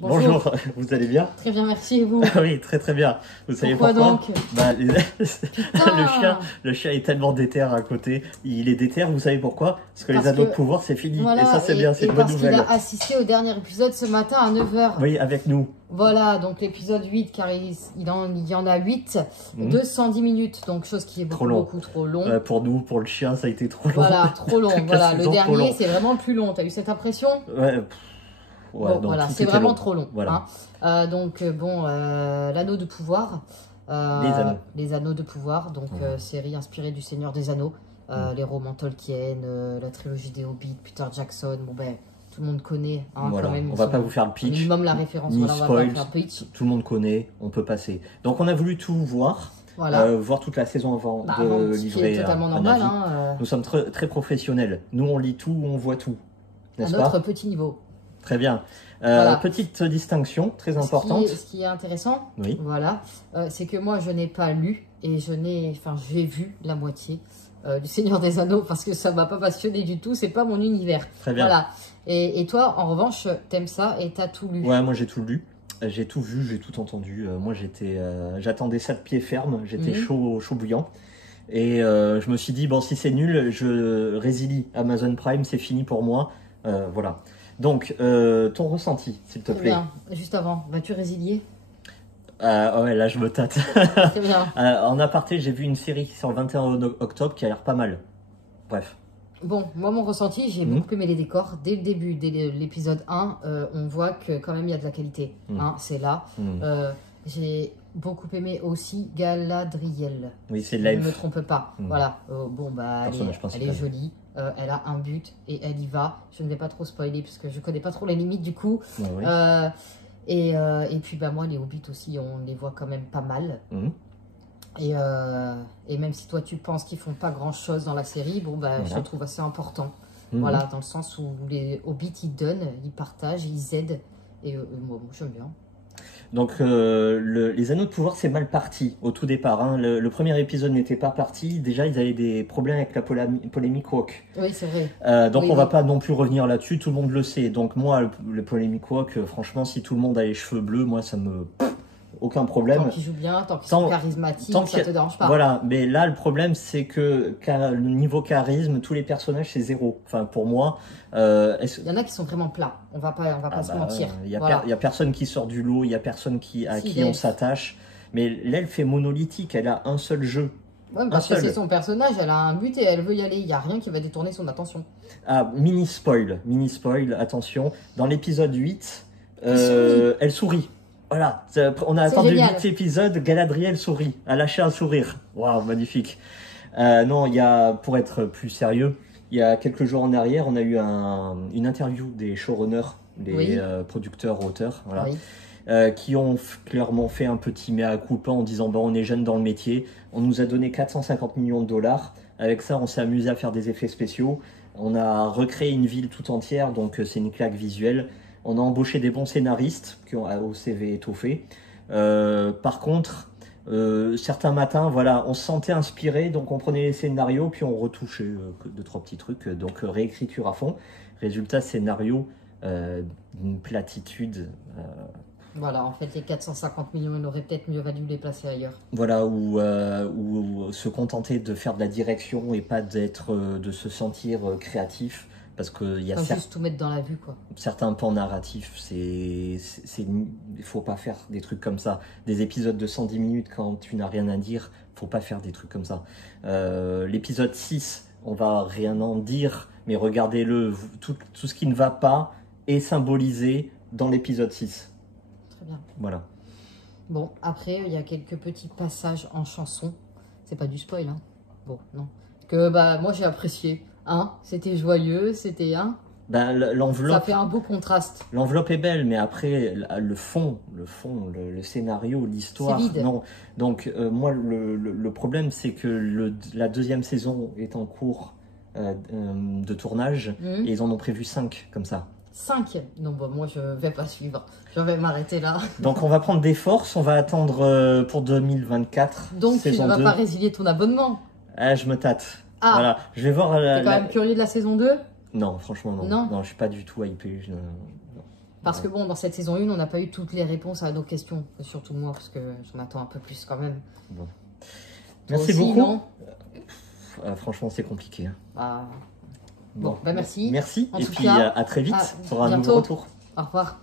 Bonjour, vous allez bien? Très bien, merci et vous? Oui, très bien. Vous savez pourquoi? Donc bah, le chien est tellement déter à côté. Il est déter, vous savez pourquoi? Parce que les anneaux de pouvoir, c'est fini. Voilà, et ça, c'est bien, c'est une bonne nouvelle. Parce qu'il a assisté au dernier épisode ce matin à 9 h. Oui, avec nous. Voilà, donc l'épisode 8, car il y en a 8, 210 minutes, donc chose qui est beaucoup trop long. Pour nous, pour le chien, ça a été trop long. Voilà, trop long. Voilà, le dernier, c'est vraiment plus long. T'as eu cette impression? Ouais. Ouais, bon, voilà, c'est vraiment trop long. Voilà. Hein. L'anneau de pouvoir. Les anneaux de pouvoir, donc série inspirée du Seigneur des Anneaux. Les romans Tolkien, la trilogie des Hobbits, Peter Jackson. Bon ben, tout le monde connaît. Hein, voilà. quand même, on va pas vous faire le pitch. Minimum la référence. Ni voilà, spoil, on va pas faire pitch. Tout le monde connaît, on peut passer. Donc on a voulu tout voir. Voilà. Voir toute la saison avant de livrer totalement normal. Nous sommes très professionnels. Nous, on lit tout, on voit tout. À notre petit niveau. Très bien. Voilà. Petite distinction très importante. Ce qui est intéressant, oui. Voilà, c'est que moi, je n'ai pas lu et j'ai vu la moitié du Seigneur des Anneaux parce que ça m'a pas passionné du tout. C'est pas mon univers. Très bien. Voilà. Et toi, en revanche, t'aimes ça et t'as tout lu. Ouais, moi j'ai tout lu. J'ai tout vu, j'ai tout entendu. Moi, j'attendais ça de pied ferme. J'étais chaud bouillant. Et je me suis dit, bon, si c'est nul, je résilie Amazon Prime, c'est fini pour moi. Voilà. Donc, ton ressenti, s'il te plaît. Bien. Juste avant, vas-tu résilier? Ouais, là, je me tâte. C'est bien. En aparté, j'ai vu une série qui sort le 21 octobre qui a l'air pas mal. Bref. Bon, moi, mon ressenti, j'ai beaucoup aimé les décors. Dès le début, dès l'épisode 1, on voit que quand même, il y a de la qualité. Hein, c'est là. J'ai beaucoup aimé aussi Galadriel. Oui, c'est l'elfe. Je ne me trompe pas. Voilà. Elle est jolie. Elle a un but et elle y va. Je ne vais pas trop spoiler parce que je connais pas trop les limites du coup. Et puis moi les Hobbits aussi, on les voit quand même pas mal. Et même si toi tu penses qu'ils font pas grand chose dans la série, je le trouve assez important. Voilà, dans le sens où les Hobbits ils donnent, ils partagent, ils aident. Et moi j'aime bien. Donc les anneaux de pouvoir c'est mal parti au tout départ. Hein. Le premier épisode n'était pas parti. Déjà ils avaient des problèmes avec la polémique woke. Oui c'est vrai. Donc on va pas non plus revenir là-dessus. Tout le monde le sait. Donc moi le polémique woke, franchement si tout le monde a les cheveux bleus, moi ça me aucun problème. Tant qu'ils jouent bien, tant qu'ils sont charismatiques, ça te dérange pas. Voilà, mais là le problème c'est que le niveau charisme, tous les personnages c'est zéro. Enfin pour moi. Il y en a qui sont vraiment plats. On va pas se mentir. Il y a personne qui sort du lot, il y a personne à qui on s'attache. Mais l'elfe est monolithique, elle a un seul jeu. Ouais, parce que c'est son personnage, elle a un but et elle veut y aller. Il n'y a rien qui va détourner son attention. Ah, mini spoil, attention. Dans l'épisode 8, elle sourit. Voilà, on a attendu 8 épisodes, Galadriel sourit, a lâché un sourire. Waouh, magnifique. Non, pour être plus sérieux, il y a quelques jours en arrière, on a eu une interview des showrunners, des producteurs, auteurs, voilà, qui ont clairement fait un petit mea culpa en disant on est jeunes dans le métier, on nous a donné 450 millions de dollars, avec ça on s'est amusé à faire des effets spéciaux, on a recréé une ville tout entière, donc c'est une claque visuelle. On a embauché des bons scénaristes qui ont au CV étoffé. Par contre, certains matins, voilà, on se sentait inspiré, donc on prenait les scénarios, puis on retouchait 2-3 petits trucs, donc réécriture à fond. Résultat, scénario d'une platitude. Voilà, en fait, les 450 millions, il aurait peut-être mieux valu les placer ailleurs. Voilà, ou se contenter de faire de la direction et pas de se sentir créatif. Parce qu'il y a juste tout mettre dans la vue, quoi. Certains pans narratifs, il faut pas faire des trucs comme ça. Des épisodes de 110 minutes quand tu n'as rien à dire, faut pas faire des trucs comme ça. L'épisode 6, on va rien en dire, mais regardez-le, tout ce qui ne va pas est symbolisé dans l'épisode 6. Très bien. Voilà. Bon, après, il y a quelques petits passages en chanson. C'est pas du spoil, hein. Bon, non. Que moi j'ai apprécié. Hein, c'était joyeux, c'était l'enveloppe. Ça fait un beau contraste. L'enveloppe est belle, mais après le fond, le scénario, l'histoire, non. Donc moi le problème c'est que la deuxième saison est en cours de tournage et ils en ont prévu 5 comme ça. 5? Non, moi je vais pas suivre. Je vais m'arrêter là. Donc on va prendre des forces, on va attendre pour 2024. Donc tu ne vas pas résilier ton abonnement? Je me tâte. Voilà, je vais voir. T'es quand même curieux de la saison 2? Non, franchement non. Non, je suis pas du tout hypé. Parce que bon, dans cette saison 1, on n'a pas eu toutes les réponses à nos questions. Surtout moi, parce que j'en attends un peu plus quand même. Bon. Merci aussi, beaucoup. Franchement, c'est compliqué. Hein. Bah... Bon, bah merci. Merci. Et puis à très vite pour un nouveau retour. Au revoir.